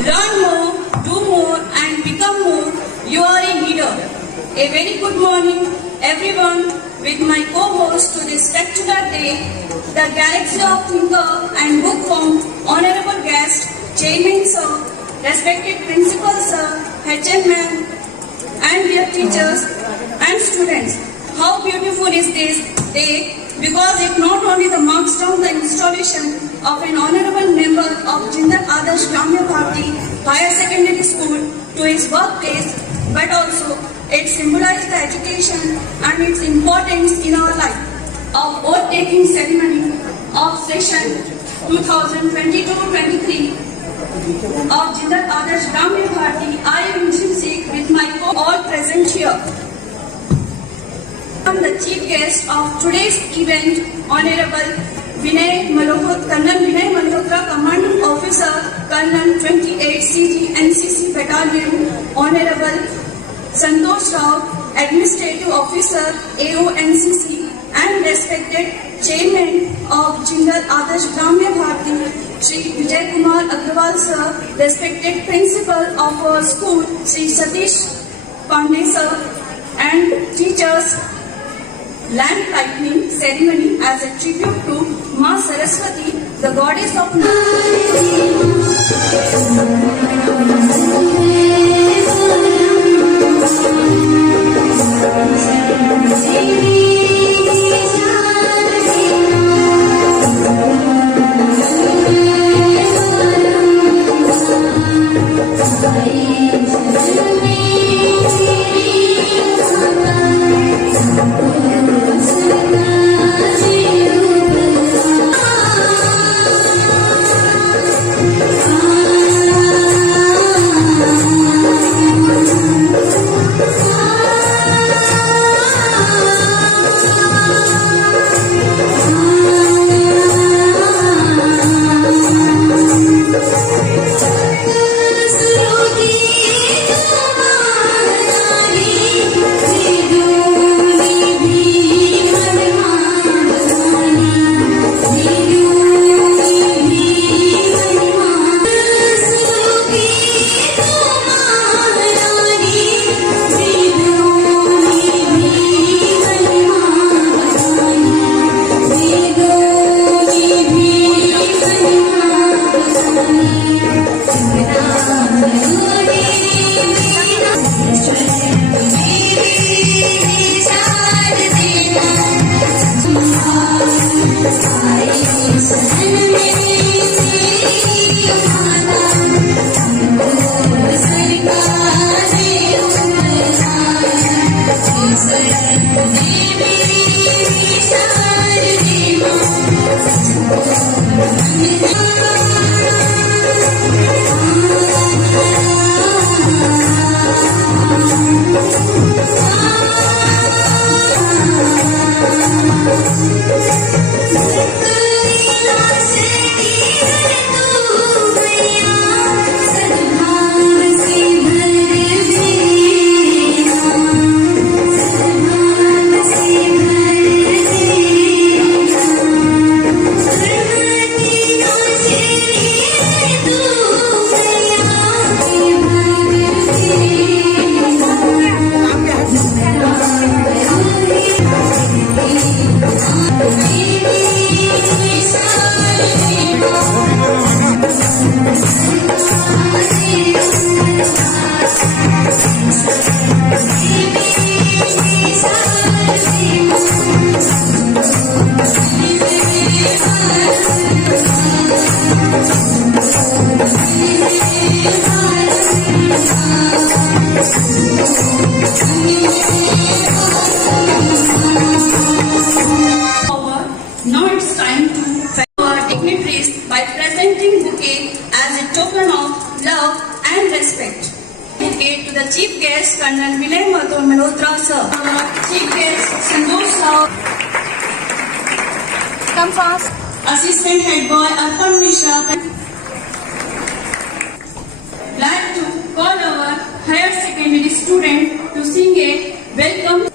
Learn more, do more, and become more. You are a leader. A very good morning, everyone. With my co-host to this spectacular day, the Galaxy of Thinker and Book Form Honorable Guest, Chairman Sir, respected Principal Sir, HM Ma'am, and dear teachers and students. How beautiful is this day, because it not only marks down the installation of an honorable member of Jindal Adarsh Gramya Bharati Higher Secondary School to his workplace, but also it symbolizes the education and its importance in our life. Our oath-taking ceremony of session 2022-23 of Jindal Adarsh Gramya Bharati, I am intrinsic with my all present here. I am the chief guest of today's event, Honorable Colonel Vinay Malhotra, Commanding Officer, Colonel 28 CG NCC Battalion, Honorable Santosh Rao, Administrative Officer, AO NCC, and respected Chairman of Jindal Adarsh Gramya Bharati, Shri Vijay Kumar Agrawal Sir, respected Principal of our school, Shri Satish Pandey Sir, and teachers. Land lightning ceremony as a tribute to Ma Saraswati, the goddess of by presenting bouquet as a token of love and respect. Bouquet to the chief guest, Colonel Vinay Malhotra Sir. Chief guest, Santosh Rao. Come fast. Assistant Head Boy, Arpan Mishra. Glad to call our higher secondary student to sing a welcome.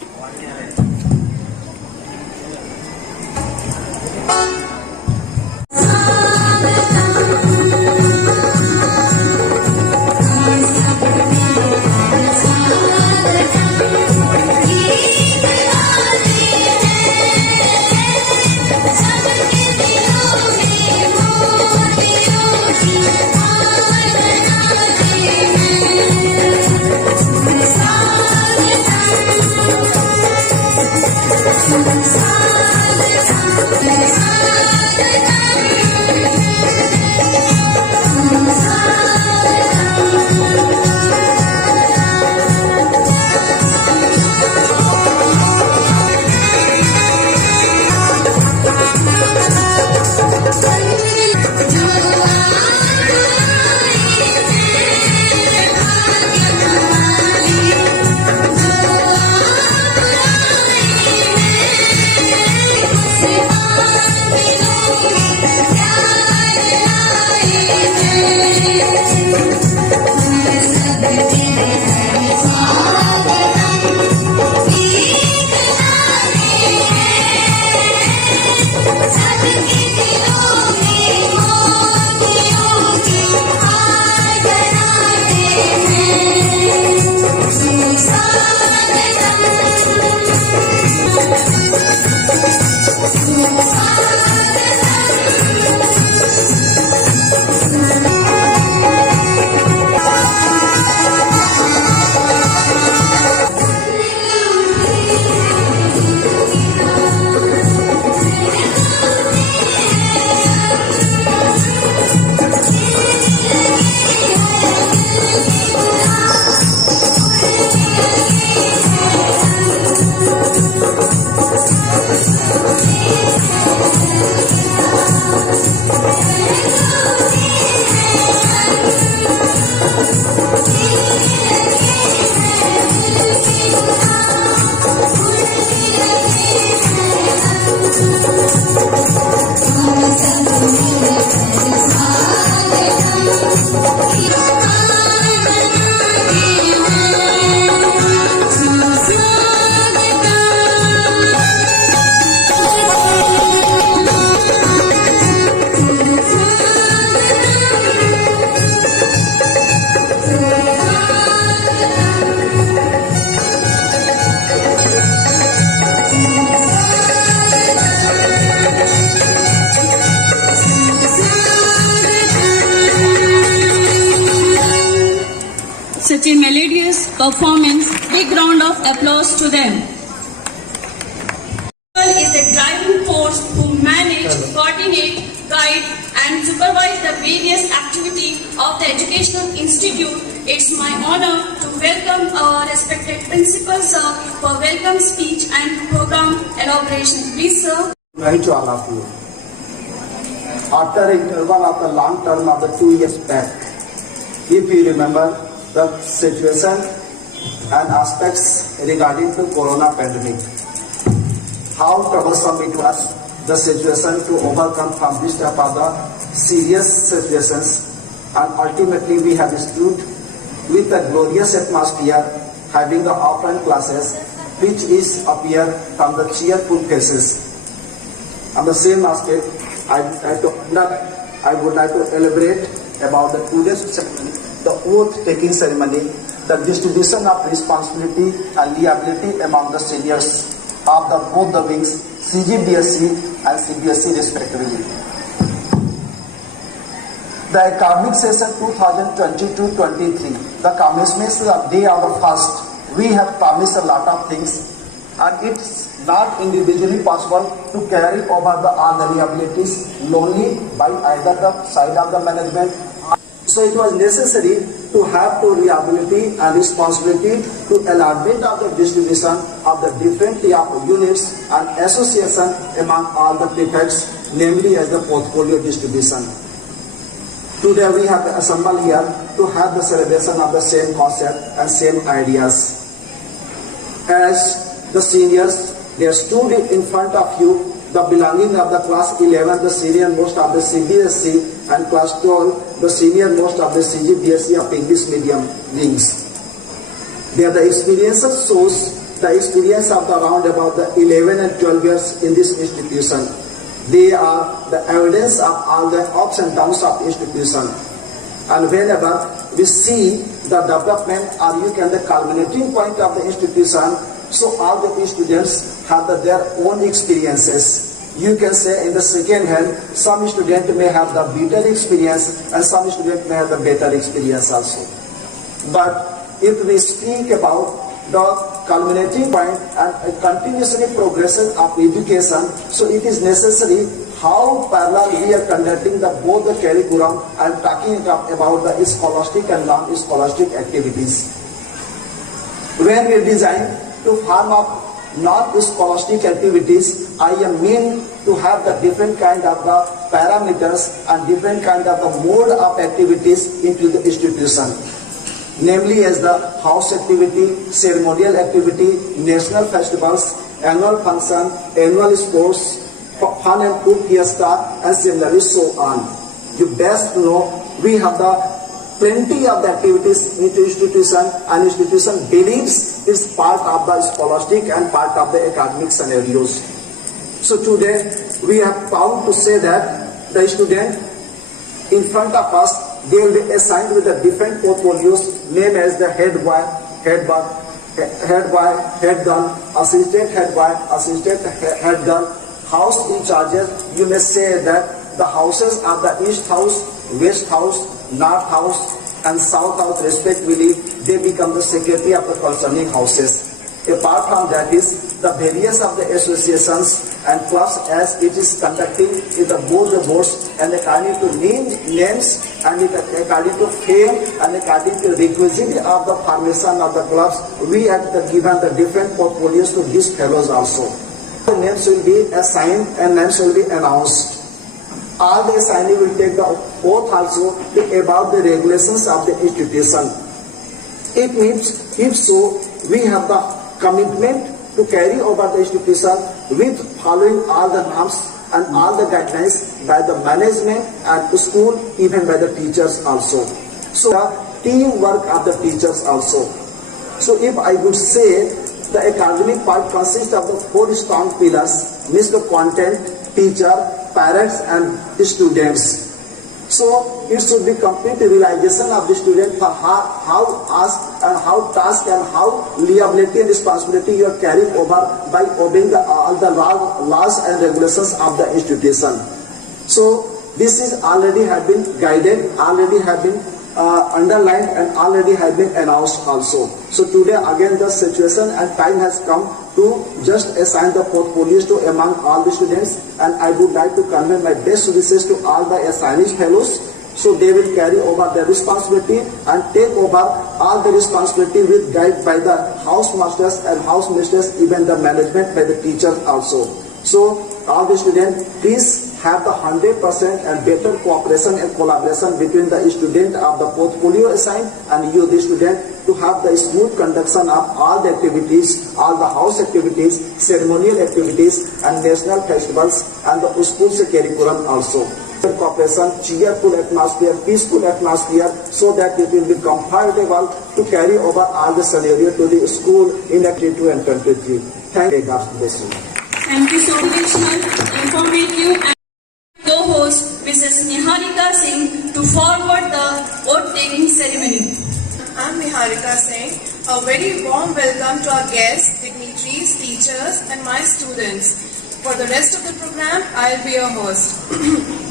Such a melodious performance, big round of applause to them. Is the driving force who manage, coordinate, guide and supervise the various activities of the educational institute. It's my honor to welcome our respected principal sir for welcome speech and program elaboration. Please sir. Right to all of you. After interval of the long term of the 2 years back, if you remember the situation and aspects regarding the corona pandemic, how troublesome it was, the situation to overcome from this type of the serious situations, and ultimately we have stood with a glorious atmosphere having the offline classes which is appear from the cheerful faces. On the same aspect, I would like to elaborate about the today's ceremony, the oath taking ceremony, the distribution of responsibility and liability among the seniors of the both the wings, CGBSE and CBSE respectively. The academic session 2022-23, the commencement of day of the first, we have promised a lot of things, and it's not individually possible to carry over all the liabilities lonely by either the side of the management. So it was necessary to have to liability and responsibility to alignment of the distribution of the different units and association among all the prefects, namely as the portfolio distribution. Today we have assembled here to have the celebration of the same concept and same ideas. As the seniors, they stood in front of you, the belonging of the class 11, the senior most of the CBSE, and class 12, the senior most of the CGBSE of English medium wings. There the experiences shows the experience of the around about the 11 and 12 years in this institution. They are the evidence of all the ups and downs of institution. And whenever we see the development or you can the culminating point of the institution, so all the students have their own experiences. you can say in the second hand, some student may have the better experience and some student may have the better experience also. But if we speak about the culminating point and continuously progression of education, so it is necessary how parallel we are conducting both the curriculum and talking about the scholastic and non-scholastic activities. When we design to form up non-scholastic activities, I am mean to have the different kind of the parameters and different kind of the mode of activities into the institution. Namely as the house activity, ceremonial activity, national festivals, annual function, annual sports, fun and food fiesta, and similarly so on. You best know we have the plenty of the activities into institution, and institution believes is part of the scholastic and part of the academic scenarios. So today we are proud to say that the student in front of us, they will be assigned with the different portfolios named as the head boy, head girl, assistant head boy, assistant head girl, house in charges. You may say that the houses are the east house, west house, north house, and south house respectively. They become the secretary of the concerning houses. Apart from that is the various of the associations and plus as it is conducting in the both the boards and according to names and according to fame and according to requisite of the formation of the clubs, we have given the different portfolios to these fellows also. The names will be assigned and names will be announced. All the assignee will take the oath also about the regulations of the institution. It means if so, we have the commitment to carry over the institution with following all the norms and all the guidelines by the management and the school, even by the teachers also. So the teamwork of the teachers also. So if I would say the academic part consists of the 4 strong pillars, means the content, teacher, parents and students. So it should be complete realization of the student for how task and how liability and responsibility you are carrying over by obeying all the laws and regulations of the institution. So this is already have been guided, already have been underlined and already have been announced also. So today again the situation and time has come to just assign the portfolios to among all the students, and I would like to convey my best wishes to all the assignee fellows, so they will carry over their responsibility and take over all the responsibility with guide by the house masters and house mistresses, even the management by the teachers also. So all the students, please have the 100% and better cooperation and collaboration between the student of the portfolio assigned and you the student, to have the smooth conduction of all the activities, all the house activities, ceremonial activities and national festivals and the school's curriculum also. Cooperation, cheerful atmosphere, peaceful atmosphere, so that it will be comfortable to carry over all the scenario to the school in 22 and 23. Thank you. Thank you so much, ma'am. Informative and co-host Mrs. Niharika Singh to forward the oath-taking ceremony. I'm Niharika Singh. A very warm welcome to our guests, dignitaries, teachers and my students. For the rest of the program, I'll be your host.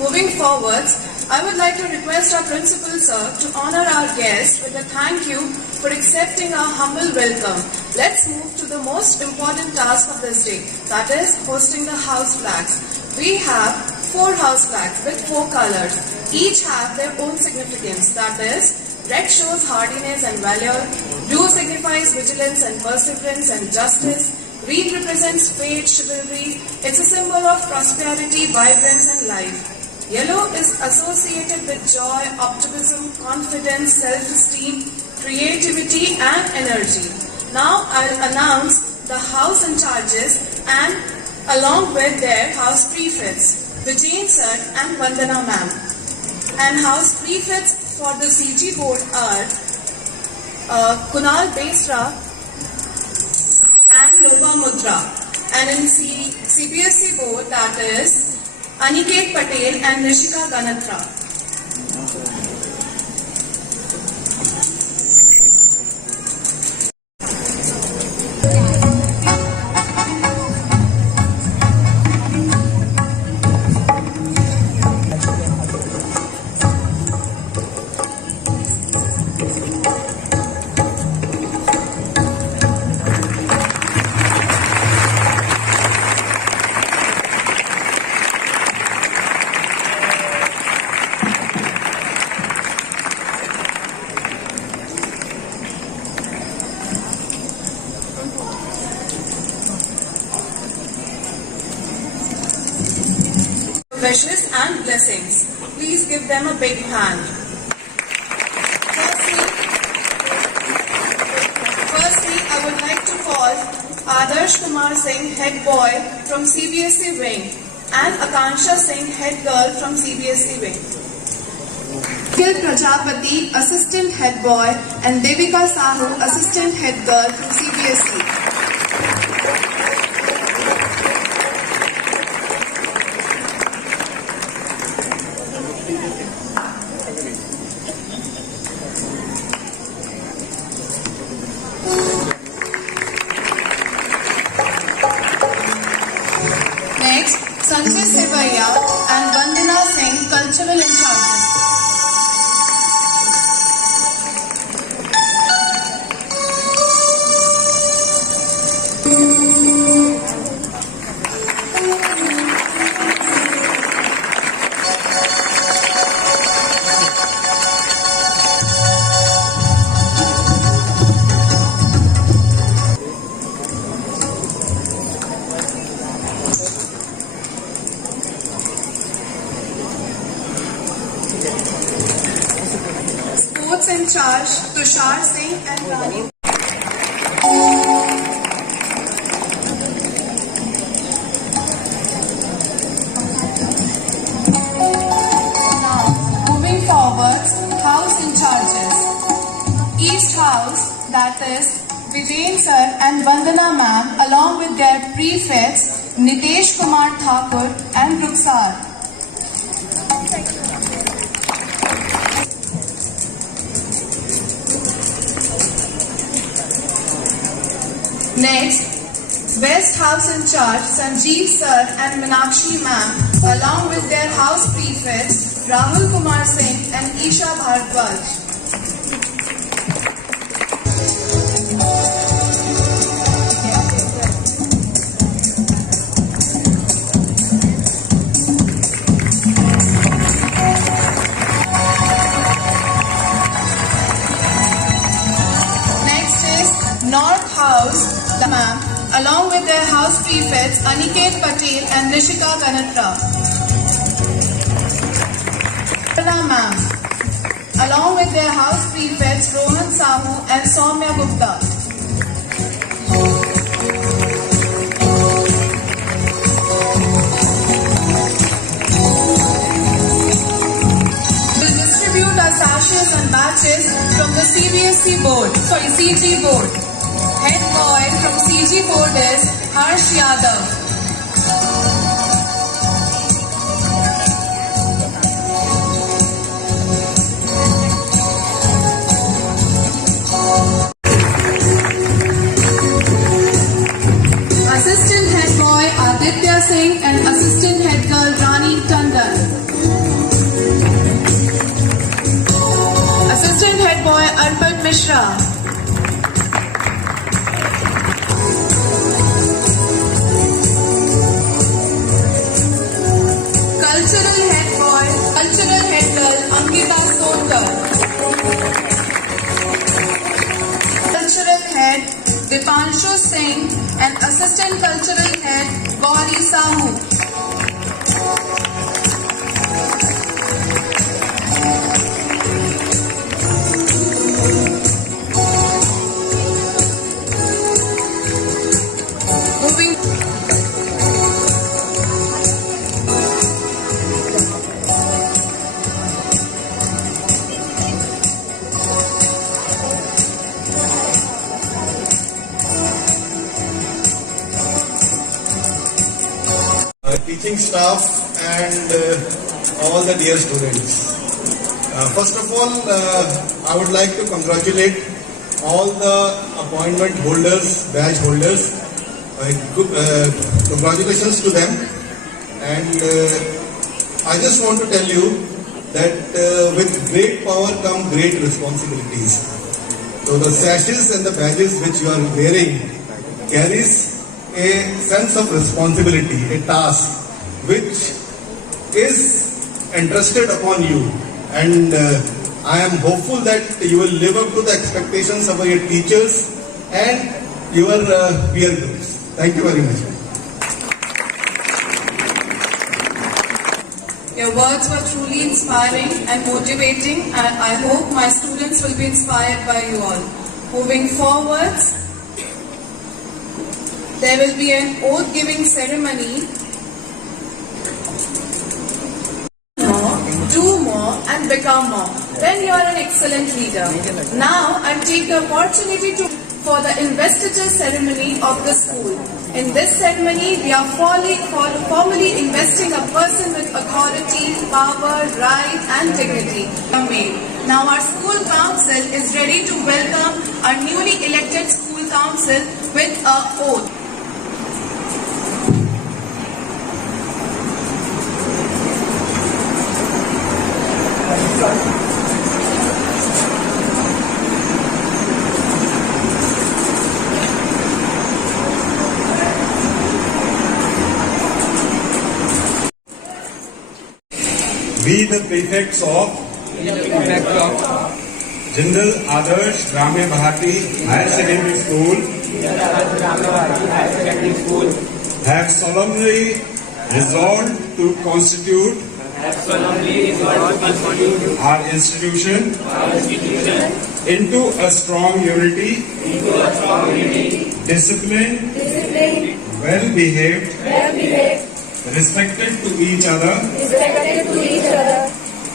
Moving forwards, I would like to request our principal sir to honor our guests with a thank you for accepting our humble welcome. Let's move to the most important task of this day, that is hosting the house flags. We have 4 house flags with 4 colors. Each have their own significance, that is, red shows hardiness and valor, blue signifies vigilance and perseverance and justice, green represents faith, chivalry, it's a symbol of prosperity, vibrance and life. Yellow is associated with joy, optimism, confidence, self-esteem, creativity and energy. Now I'll announce the house in charges and along with their house prefects, Vijayan sir and Vandana ma'am. And house prefects for the CG board are Kunal Besra and Loba Mudra. And in CBSE board, that is Aniket Patel and Rishika Ganatra. wishes and blessings. Please give them a big hand. Firstly, I would like to call Adarsh Kumar Singh, head boy from CBSE wing, and Akansha Singh, head girl from CBSE wing. Nikhil Prajapati, assistant head boy, and Devika Sahu, assistant head girl from CBSE. Next, Sanjay Sevaiya and Vandana Singh, cultural in charge. Sports in charge, Tushar Singh and Rani. Now, moving forwards, house in charges. East house, that is Vijayan sir and Vandana ma'am, along with their prefects Nitesh Kumar Thakur and Ruksar. Next, West House in charge, Sanjeev sir and Meenakshi ma'am, along with their house prefects, Rahul Kumar Singh and Isha Bhardwaj. Next is North House, the ma'am, along with their house prefects Aniket Patel and Rishika Kanatra. Ma'am, along with their house prefects Rohan Sahu and Soumya Gupta. We'll distribute our sachets and batches from the CG board. Head boy from CG board is Harsh Yadav. Assistant head boy Aditya Singh and assistant head girl Rani Tandon. Assistant head boy Arpit Mishra. Cultural head girl Ankita Sonkar. Cultural head Dipanshu Singh and assistant cultural head Gauri Sahu. Moving teaching staff and all the dear students. First of all, I would like to congratulate all the appointment holders, badge holders. Congratulations to them. And I just want to tell you that with great power come great responsibilities. So the sashes and the badges which you are wearing carries a sense of responsibility, a task which is entrusted upon you, and I am hopeful that you will live up to the expectations of your teachers and your peer groups. Thank you very much. Your words were truly inspiring and motivating, and I hope my students will be inspired by you all. Moving forwards, there will be an oath-giving ceremony. Do more and become more. Then you are an excellent leader. Now I take the opportunity for the investiture ceremony of the school. In this ceremony, we are formally investing a person with authority, power, right and dignity. Now our school council is ready to welcome our newly elected school council with a oath. We the prefects of Jindal Adarsh Gramya Bharati Higher Secondary School have solemnly resolved to constitute our institution into a strong unity, disciplined, well-behaved, respected to each other,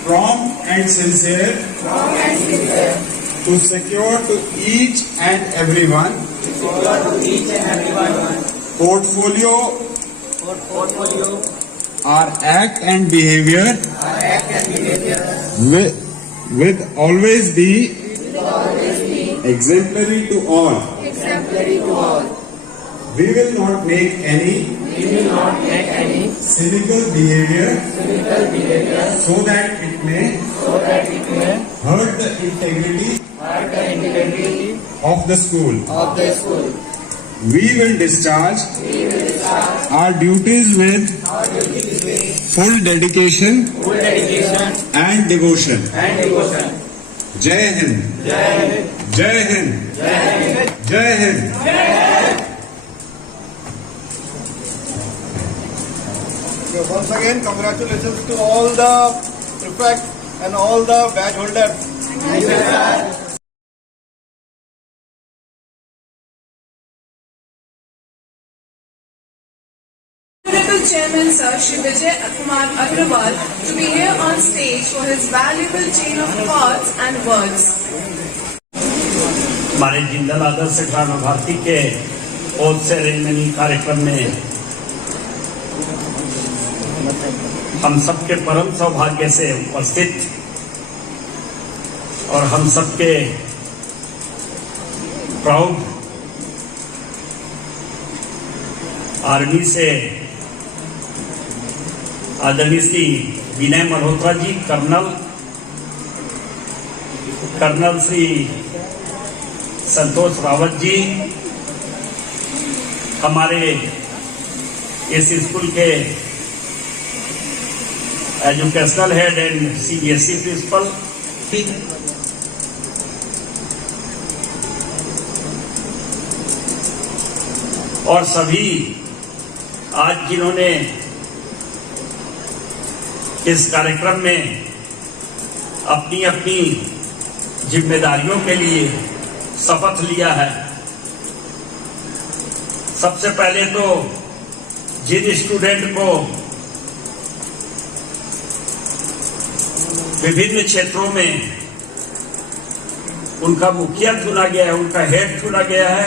prompt and sincere, to secure to each and everyone portfolio, our act and behavior with always be exemplary to all. We will not make any cynical behavior so that it may hurt the integrity of the school. We will discharge our duties with full dedication and devotion. Jai Hind. Jai Hind. Jai Hind. Once again, congratulations to all the prefects and all the badge holders. Thank you, sir. Honorable Chairman Sir Shri Vijay Kumar Agrawal to be here on stage for his valuable chain of thoughts and words. हमारे जिंदल आदर्श ग्राम्य भारती के oath ceremony कार्यक्रम में हम सबके परम सौभाग्य से उपस्थित और हम सबके प्राउड आर्मी से आदरणीय श्री विनय मल्होत्रा जी, कर्नल श्री संतोष रावत जी, हमारे इस स्कूल के educational head and CBSE principal, और सभी आज जिन्होंने इस कार्यक्रम में अपनी अपनी जिम्मेदारियों के लिए शपथ लिया है। सबसे पहले तो जिन स्टूडेंट को विभिन्न क्षेत्रों में उनका मुखिया चुना गया है, उनका हेड चुना गया है,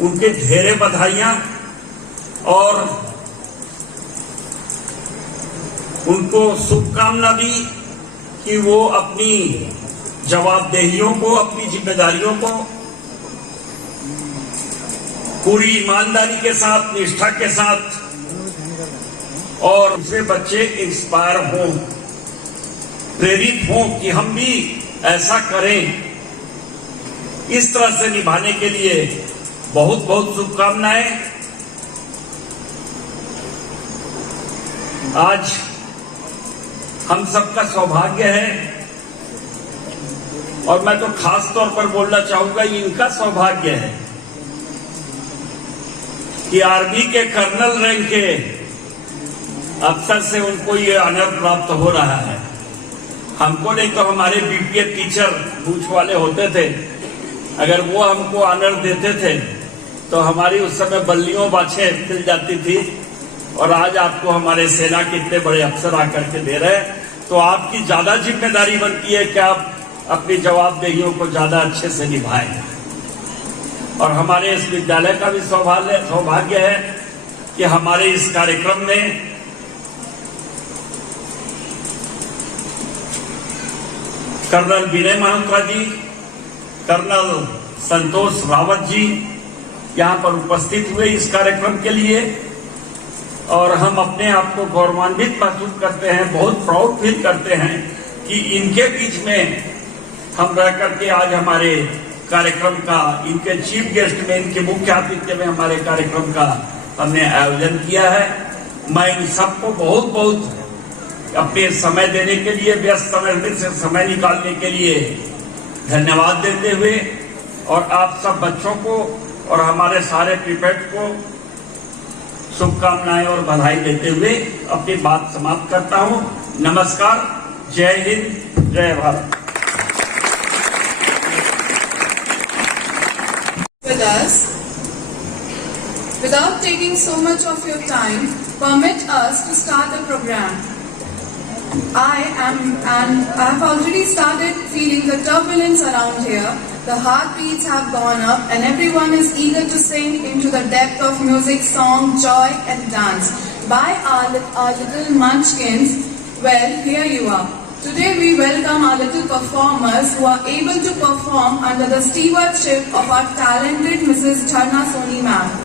उनके ढेरे बधाइयां और उनको शुभकामना दी कि वो अपनी जवाबदेहियों को, अपनी जिम्मेदारियों को पूरी ईमानदारी के साथ, निष्ठा के साथ और दूसरे बच्चे इंस्पायर हों, प्रेरित हों कि हम भी ऐसा करें। इस तरह से निभाने के लिए बहुत बहुत शुभकामनाएं। आज हम सबका सौभाग्य है और मैं तो खास तौर पर बोलना चाहूंगा, इनका सौभाग्य है कि आर्मी के कर्नल रैंक के अफसर से उनको ये ऑनर प्राप्त हो रहा है। हमको नहीं तो हमारे बीपीएड टीचर पूछ वाले होते थे, अगर वो हमको ऑनर देते थे तो हमारी उस समय बल्लियों बाछें मिल जाती थी। और आज आपको हमारे सेना के इतने बड़े अफसर आकर के दे रहे हैं, तो आपकी ज्यादा जिम्मेदारी बनती है कि आप अपनी जवाबदेहियों को ज्यादा अच्छे से निभाएं। और हमारे इस विद्यालय का भी सौभाग्य है कि हमारे इस कार्यक्रम में कर्नल विनय मल्होत्रा जी, कर्नल संतोष रावत जी यहाँ पर उपस्थित हुए इस कार्यक्रम के लिए। और हम अपने आप को गौरवान्वित महसूस करते हैं, बहुत प्राउड फील करते हैं कि इनके बीच में हम रह करके आज हमारे कार्यक्रम का, इनके चीफ गेस्ट में, इनके मुख्य आतिथ्य में हमारे कार्यक्रम का हमने आयोजन किया है। मैं इन सबको बहुत बहुत अपने समय देने के लिए, व्यस्त समय में से समय निकालने के लिए धन्यवाद देते हुए और आप सब बच्चों को और हमारे सारे प्रीपेड को शुभकामनाएं और बधाई देते हुए अपनी बात समाप्त करता हूं। नमस्कार, जय हिंद, जय Bharat. With us, without taking so much of your time, permit us to start the program. I have already started feeling the turbulence around here. The heartbeats have gone up and everyone is eager to sink into the depth of music, song, joy and dance. By our little munchkins, well, here you are. Today we welcome our little performers who are able to perform under the stewardship of our talented Mrs. Charna Soni ma'am.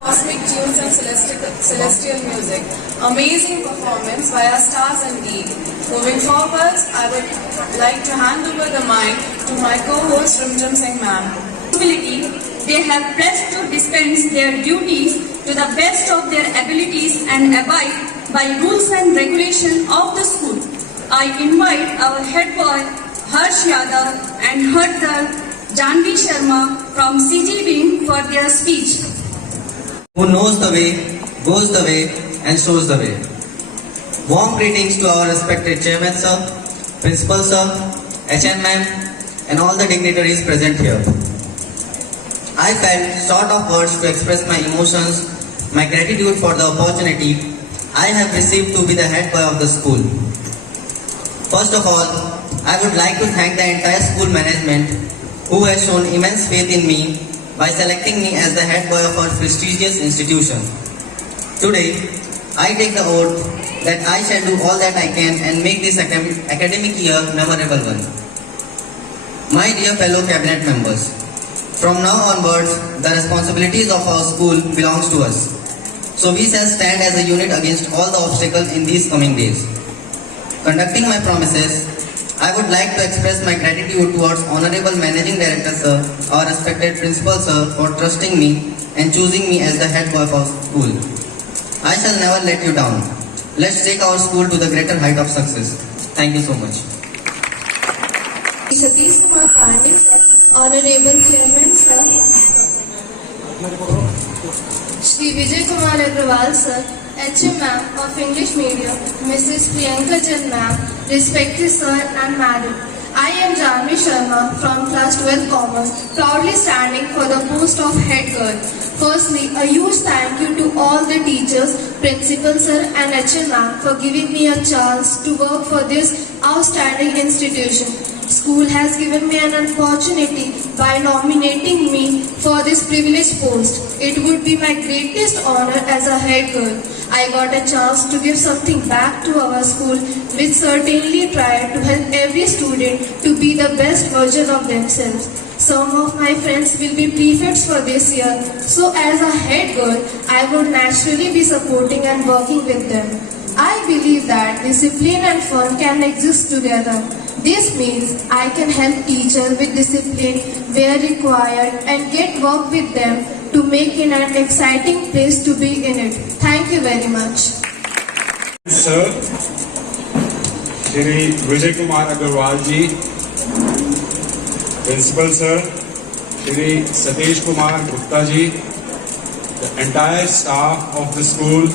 Cosmic tunes and celestial music. Amazing performance by our stars indeed. Moving forwards, I would like to hand over the mic to my co-host Rimjam Singh ma'am. They have pledged to dispense their duties to the best of their abilities and abide by rules and regulations of the school. I invite our head boy Harsh Yadav and head girl Janvi Sharma from CG Wing for their speech. Who knows the way, goes the way, and shows the way. Warm greetings to our respected Chairman Sir, Principal Sir, HM Ma'am, and all the dignitaries present here. I felt short of words to express my emotions, my gratitude for the opportunity I have received to be the head boy of the school. First of all, I would like to thank the entire school management who has shown immense faith in me by selecting me as the head boy of our prestigious institution. Today, I take the oath that I shall do all that I can and make this academic year memorable one. My dear fellow cabinet members, from now onwards, the responsibilities of our school belongs to us. So we shall stand as a unit against all the obstacles in these coming days. Conducting my promises, I would like to express my gratitude towards Honorable Managing Director Sir, our respected Principal Sir for trusting me and choosing me as the head boy of our school. I shall never let you down. Let's take our school to the greater height of success. Thank you so much. Satish Kumar Pandey sir, Honorable Chairman sir, Shri Vijay Kumar Agrawal sir, HM ma'am of English medium, Mrs. Priyanka Jan ma'am, respected sir and madam. I am Janvi Sharma from class 12 commerce, proudly standing for the post of head girl. Firstly, a huge thank you to all the teachers, principal sir and HM ma'am for giving me a chance to work for this outstanding institution. School has given me an opportunity by nominating me for this privileged post. It would be my greatest honor as a head girl. I got a chance to give something back to our school, which certainly tried to help every student to be the best version of themselves. Some of my friends will be prefects for this year, so as a head girl, I would naturally be supporting and working with them. I believe that discipline and fun can exist together. This means I can help teachers with discipline where required and get work with them to make it an exciting place to be in it. Thank you very much. Sir, Shri Vijay Kumar Agarwal ji, Principal Sir, Shri Satish Kumar Gupta ji, the entire staff of the school,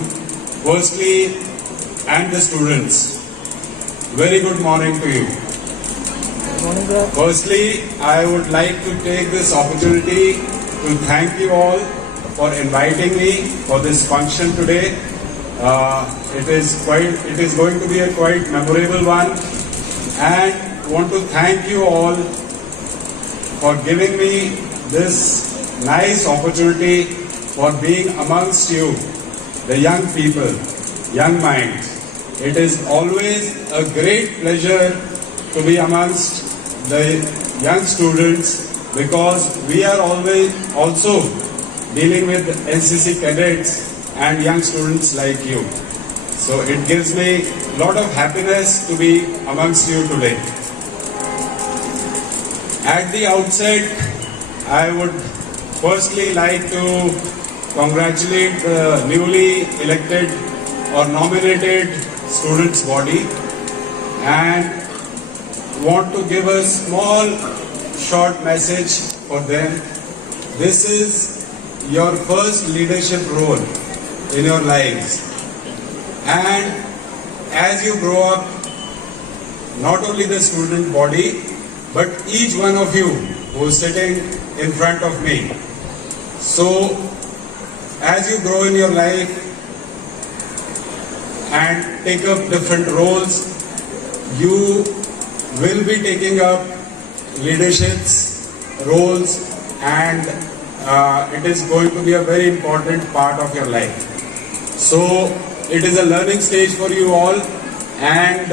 firstly, and the students. Very good morning to you. Firstly, I would like to take this opportunity to thank you all for inviting me for this function today. It is going to be a quite memorable one, and want to thank you all for giving me this nice opportunity for being amongst you, the young people, young minds. It is always a great pleasure to be amongst the young students, because we are always also dealing with NCC cadets and young students like you. So it gives me a lot of happiness to be amongst you today. At the outset, I would firstly like to congratulate the newly elected or nominated students body, and want to give a small short message for them. This is your first leadership role in your lives, and as you grow up, not only the student body, but each one of you who is sitting in front of me. So, as you grow in your life and take up different roles, you will be taking up leaderships, roles, and it is going to be a very important part of your life. So, it is a learning stage for you all, and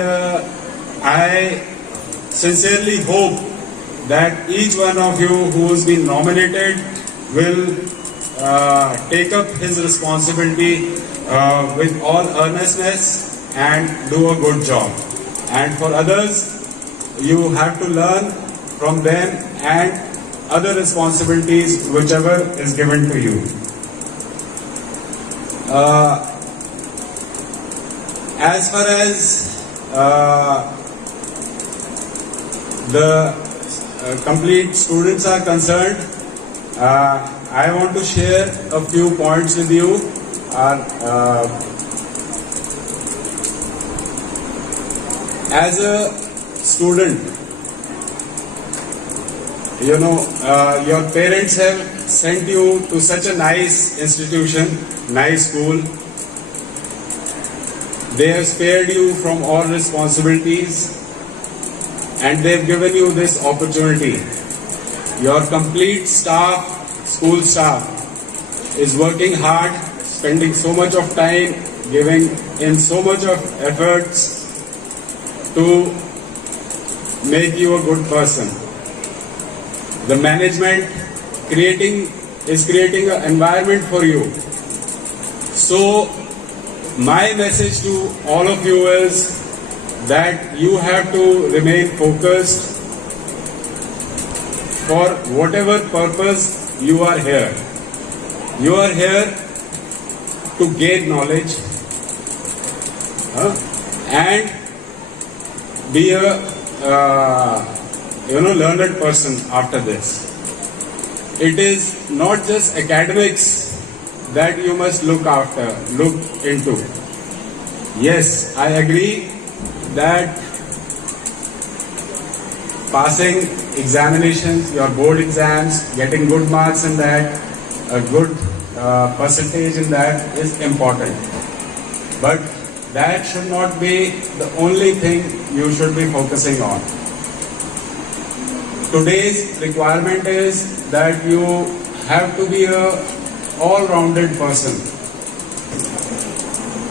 I sincerely hope that each one of you who has been nominated will take up his responsibility with all earnestness and do a good job. And for others, you have to learn from them and other responsibilities whichever is given to you. As far as the complete students are concerned, I want to share a few points with you. As a student, you know, your parents have sent you to such a nice institution, nice school. They have spared you from all responsibilities and they have given you this opportunity. Your complete staff, school staff, is working hard, spending so much of time, giving in so much of efforts to make you a good person. The management is creating an environment for you. So, my message to all of you is that you have to remain focused for whatever purpose you are here. You are here to gain knowledge and be a learned person after this. It is not just academics that you must look into. Yes, I agree that passing examinations, your board exams, getting good marks in that, a good percentage in that is important. But that should not be the only thing you should be focusing on. Today's requirement is that you have to be a all-rounded person.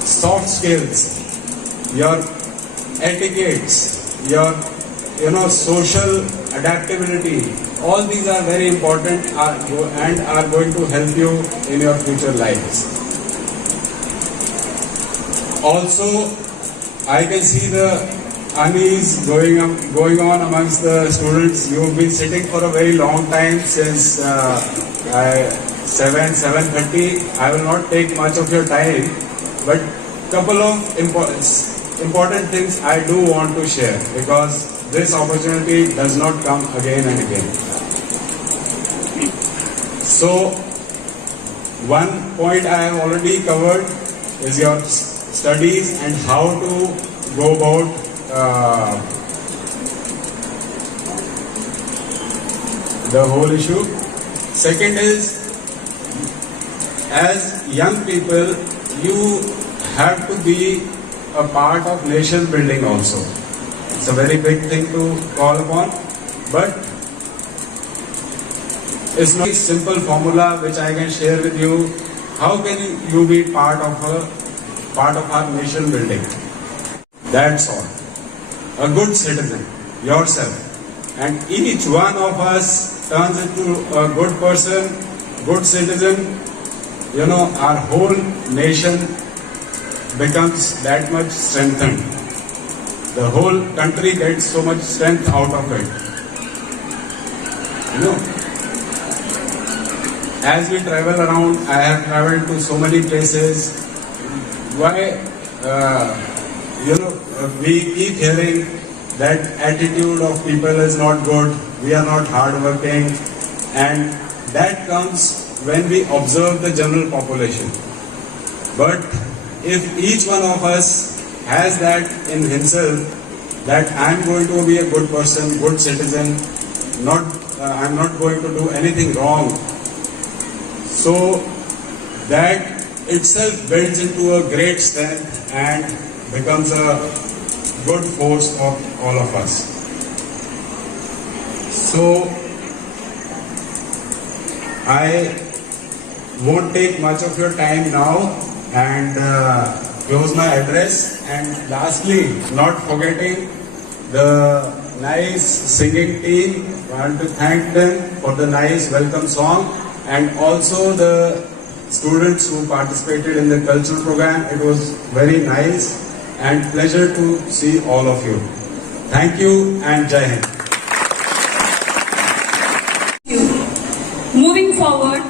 Soft skills, your etiquettes, your social adaptability, all these are very important and are going to help you in your future lives. Also, I can see the unease going on amongst the students. You have been sitting for a very long time, since 7:30. I will not take much of your time, but couple of important things I do want to share, because this opportunity does not come again and again. So, one point I have already covered is your studies and how to go about the whole issue. Second is, as young people, you have to be a part of nation building also. It's a very big thing to call upon, but it's not a simple formula which I can share with you. How can you be part of our nation building? That's all. A good citizen, yourself. And each one of us turns into a good person, good citizen. Our whole nation becomes that much strengthened. The whole country gets so much strength out of it. As we travel around, I have traveled to so many places. Why? We keep hearing that attitude of people is not good, we are not hardworking, and that comes when we observe the general population. But if each one of us has that in himself, that I'm going to be a good person, good citizen, I'm not going to do anything wrong. So that itself builds into a great strength and becomes a good force of all of us. So I won't take much of your time now and close my address, and lastly, not forgetting the nice singing team. I want to thank them for the nice welcome song, and also the students who participated in the cultural program. It was very nice and pleasure to see all of you. Thank you and Jai Hind. Moving forward,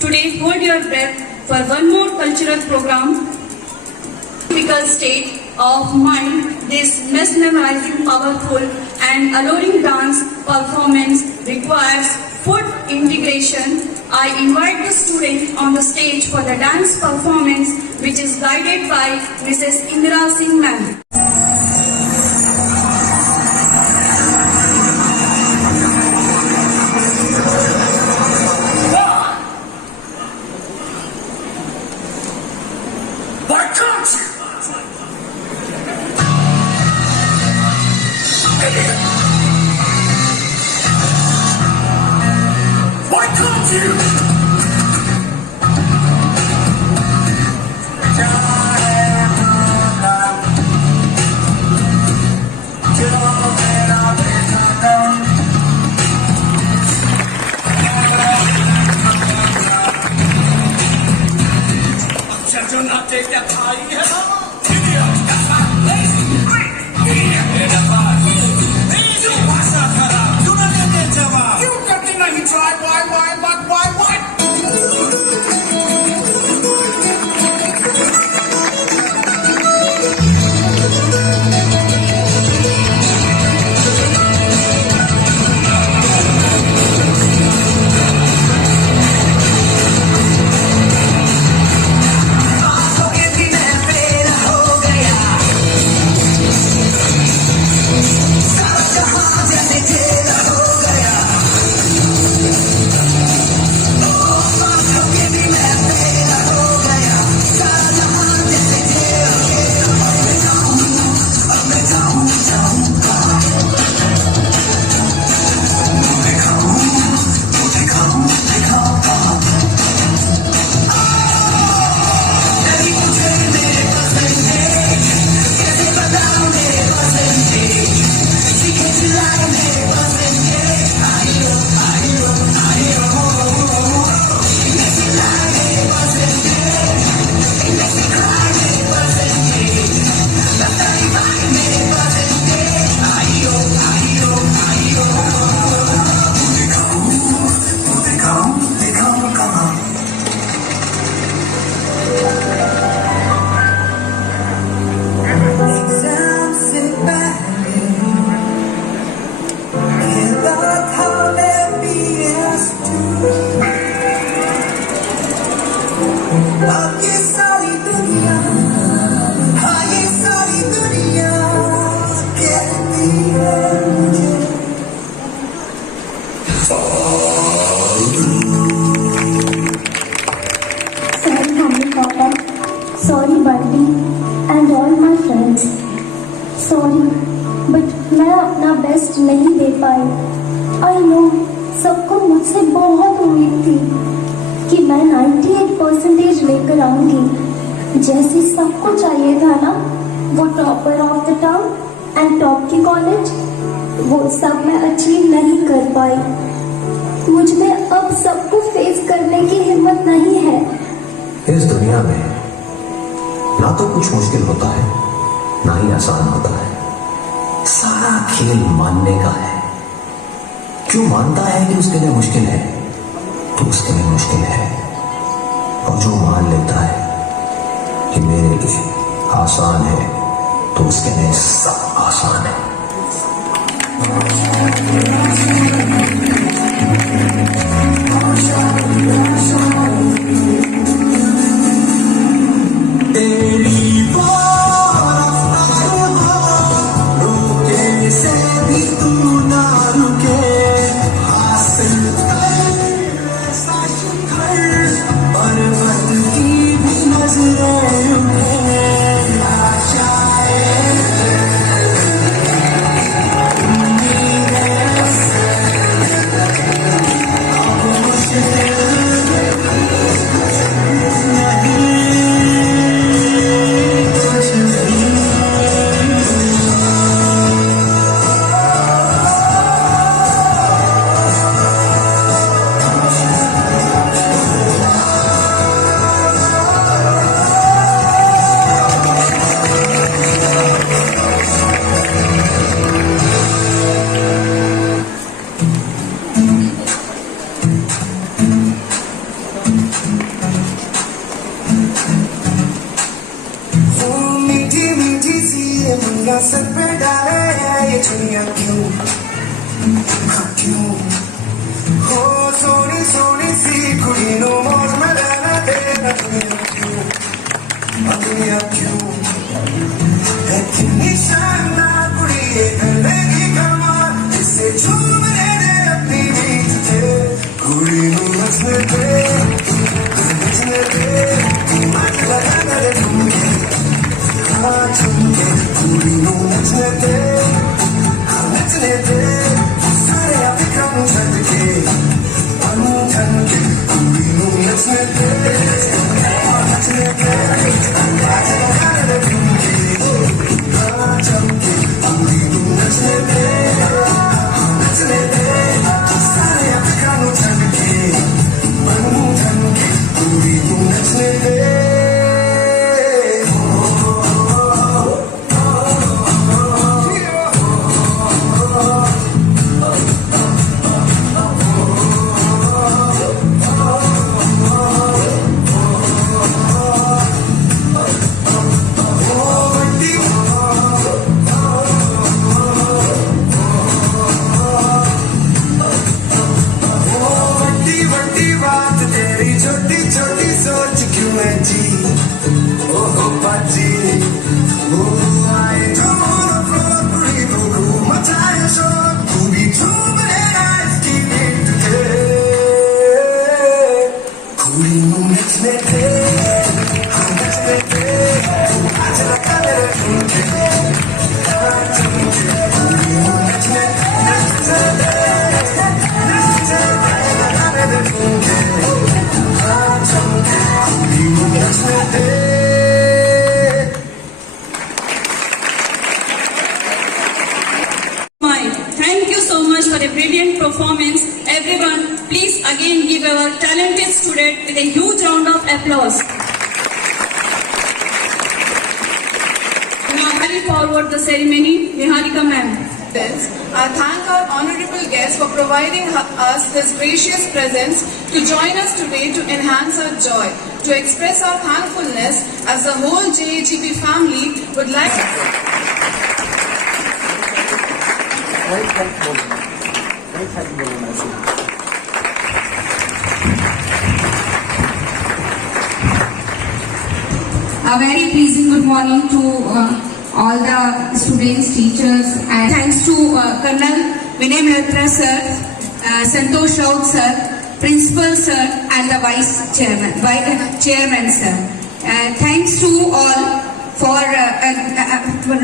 today hold your breath for one more cultural program. Typical state of mind, this mesmerizing, powerful and alluring dance performance requires foot integration. I invite the student on the stage for the dance performance, which is guided by Mrs. Indra Singh ma'am. Why can't you? Why can't you? Sorry Bunty and all my friends. Sorry, but मैं अपना best नहीं दे पाई. I know सबको मुझसे बहुत उम्मीद थी कि मैं 98% लेकर आऊंगी, जैसे सबको चाहिए था ना, वो topper of the town and top की कॉलेज, वो सब मैं अचीव नहीं कर पाई. मुझ में अब सबको फेस करने की हिम्मत नहीं है. इस दुनिया में ना तो कुछ मुश्किल होता है, ना ही आसान होता है. सारा खेल मानने का है. क्यों मानता है कि उसके लिए मुश्किल है, तो उसके लिए मुश्किल है. और जो मान लेता है कि मेरे लिए आसान है, तो उसके लिए सब आसान है. तेरी वो रफ्तार रोके सर पे डाले ये चुनिया क्यों, हाँ क्यों हो सोनी सोनी सी कुड़ी नो मौज में रहना देना दुनिया क्यों, हाँ दुनिया क्यों है कितनी शानदार कुड़ी ये करनेगी कमाल इसे झूमने दे अपनी बीच से कुड़ी नो नचने दे मत लगाना रे तुमके हाँ तुमके कुड़ी नो नचने दे सारे अभिक्रम छट के बंधन के कुड़ी नो नचने दे नचने दे मत लगाना रे तुमके हाँ तुमके कुड़ी नो नचने दे सारे अभिक्रम छट के बंधन के कुड़ी नो नचने दे बड़ी बात तेरी छोटी छोटी सोच क्यों है जी ओह बाजी वो आए झूमर कुड़ी को घूम मचाए शोर तू भी झूम लेना इसकी बीट के कुड़ी नु नचने दे हाँ नचने दे आज लगा मेरे झुमके हाँ झुमके कुड़ी नु नचने दे Thank you so much for a brilliant performance. Everyone, please again give our talented student with a huge round of applause. Now carry forward the ceremony, Niharika ma'am. I thank our honorable guest for providing us his gracious presence to join us today to enhance our joy. To express our thankfulness as the whole JAGP family would like A very pleasing good morning to all the students, teachers, and thanks to Colonel Vinay Malhotra sir, Santosh Raut sir, Principal sir, and the Vice Chairman sir. Thanks to all for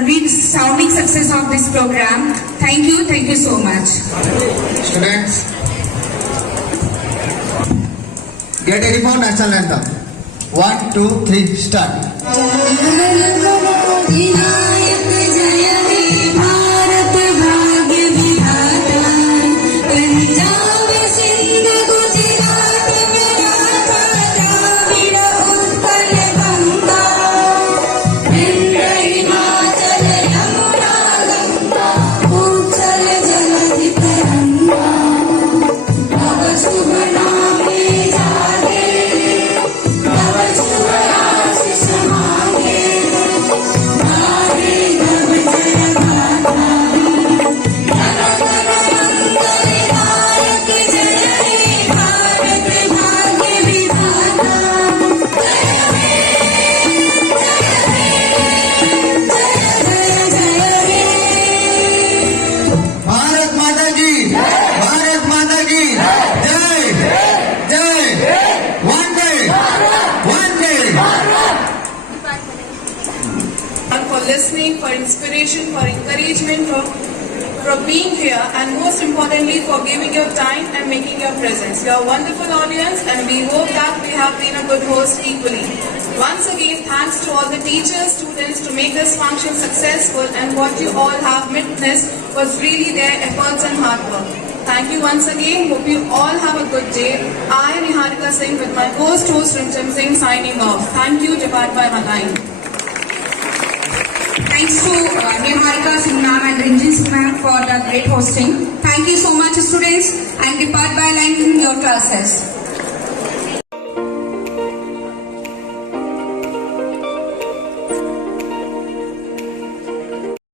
resounding success of this program. Thank you so much. Students, get ready for national anthem. 1, 2, 3, start. listening, for inspiration, for encouragement, for being here, and most importantly for giving your time and making your presence. You are a wonderful audience, and we hope that we have been a good host equally. Once again, thanks to all the teachers, students to make this function successful, and what you all have witnessed was really their efforts and hard work. Thank you once again. Hope you all have a good day. I, Niharika Singh, with my host Rimchim Singh, signing off. Thank you. Depart by Hanain. Thanks to Niharika Singh ma'am and Rimchim Singh ma'am for the great hosting. Thank you so much, students, and depart by line in your classes.